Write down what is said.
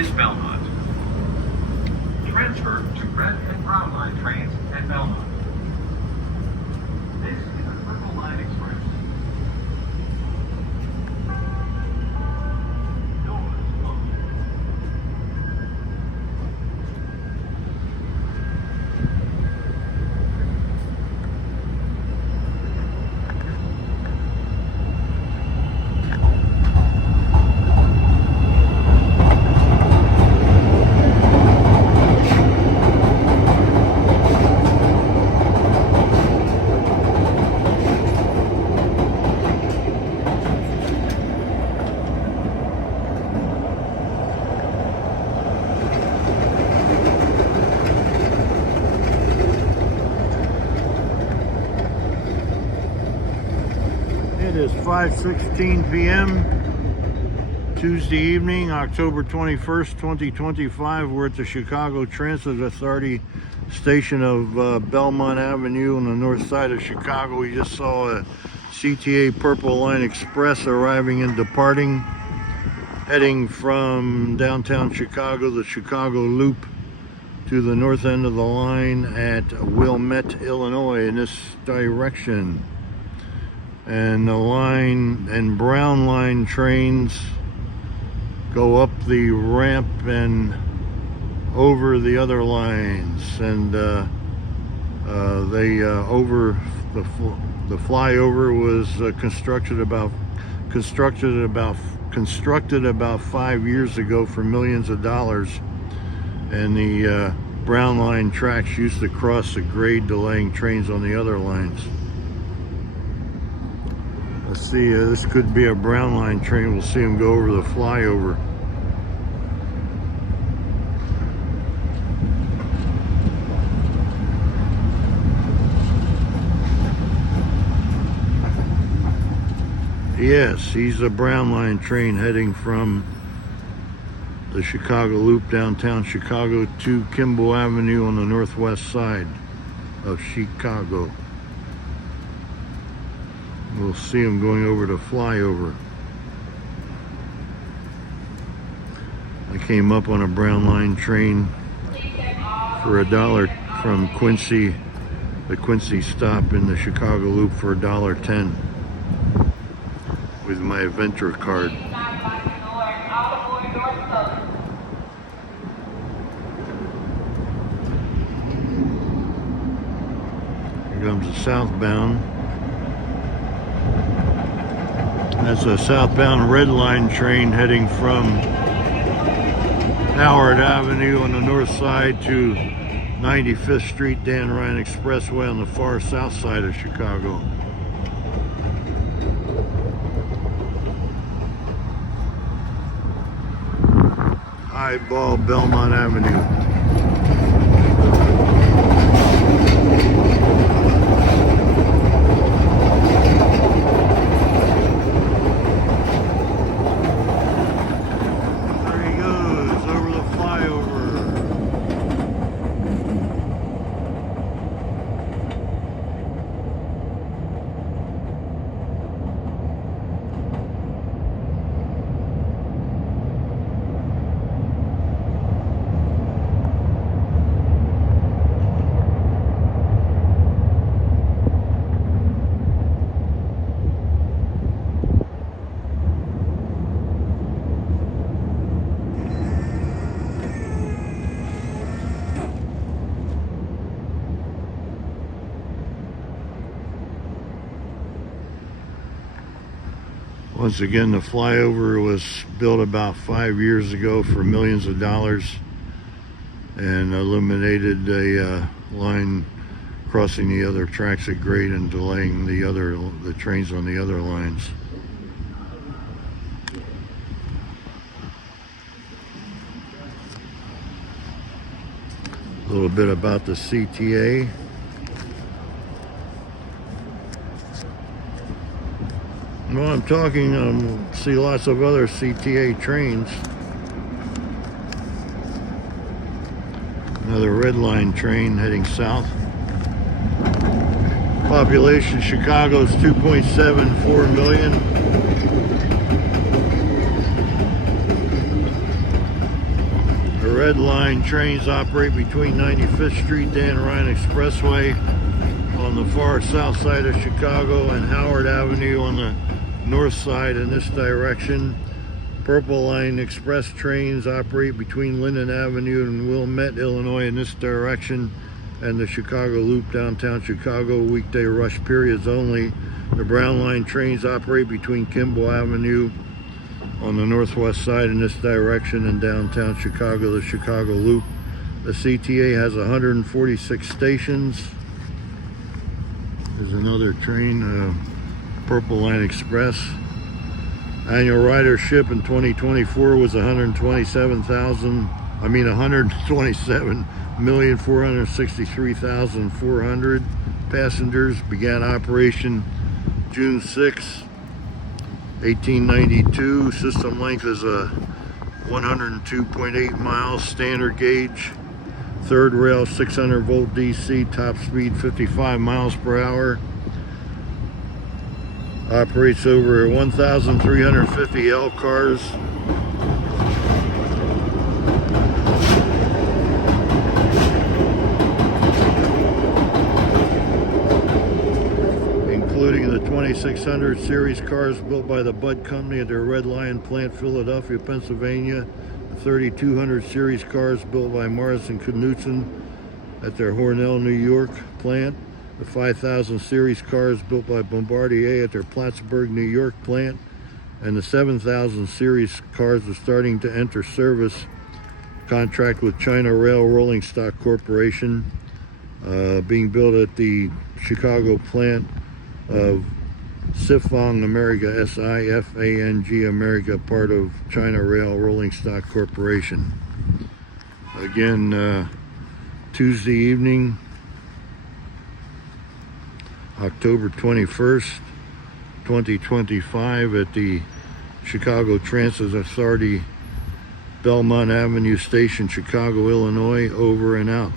is Belmont. Transfer to Red and Brown Line trains at Belmont. This is the Purple Line Express. It is 5:16 p.m. Tuesday evening, October 21st, 2025. We're at the Chicago Transit Authority station of Belmont Avenue on the north side of Chicago. We just saw a CTA Purple Line Express arriving and departing, heading from downtown Chicago, the Chicago Loop, to the north end of the line at Wilmette, Illinois, in this direction. And the line and Brown Line trains go up the ramp and over the other lines, and the flyover was constructed about 5 years ago for millions of dollars, and the Brown Line tracks used to cross the grade, delaying trains on the other lines. Let's see, this could be a Brown Line train. We'll see him go over the flyover. Yes, he's a Brown Line train heading from the Chicago Loop, downtown Chicago, to Kimble Avenue on the northwest side of Chicago. We'll see him going over the flyover. I came up on a Brown Line train for $1 from Quincy, the Quincy stop in the Chicago Loop, for $1.10 with my Venture card. Here comes the southbound. That's a southbound Red Line train heading from Howard Avenue on the north side to 95th Street Dan Ryan Expressway on the far south side of Chicago. Eyeball Belmont Avenue. Once again, the flyover was built about 5 years ago for millions of dollars and eliminated a line crossing the other tracks at grade and delaying the trains on the other lines. A little bit about the CTA. Well, I'm talking, see lots of other CTA trains. Another Red Line train heading south. Population Chicago's 2.74 million. Red Line trains operate between 95th Street, Dan Ryan Expressway on the far south side of Chicago and Howard Avenue on the north side in this direction. Purple Line express trains operate between Linden Avenue and Wilmette, Illinois in this direction, and the Chicago Loop downtown Chicago, weekday rush periods only. The Brown Line trains operate between Kimble Avenue on the northwest side in this direction and downtown Chicago, the Chicago Loop. The CTA has 146 stations. There's another train, Purple Line Express. Annual ridership in 2024 was 127,463,400 passengers. Began operation June 6, 1892. System length is a 102.8 miles, standard gauge. Third rail, 600 volt DC, top speed 55 miles per hour. Operates over 1,350 L cars. Including the 2600 series cars built by the Bud Company at their Red Lion plant, Philadelphia, Pennsylvania. The 3200 series cars built by Morrison Knudsen at their Hornell, New York plant. The 5000 series cars built by Bombardier at their Plattsburgh, New York plant. And the 7000 series cars are starting to enter service. Contract with China Rail Rolling Stock Corporation, being built at the Chicago plant of Sifang America, SIFANG America, part of China Rail Rolling Stock Corporation. Again, Tuesday evening, October 21st, 2025 at the Chicago Transit Authority, Belmont Avenue Station, Chicago, Illinois. Over and out.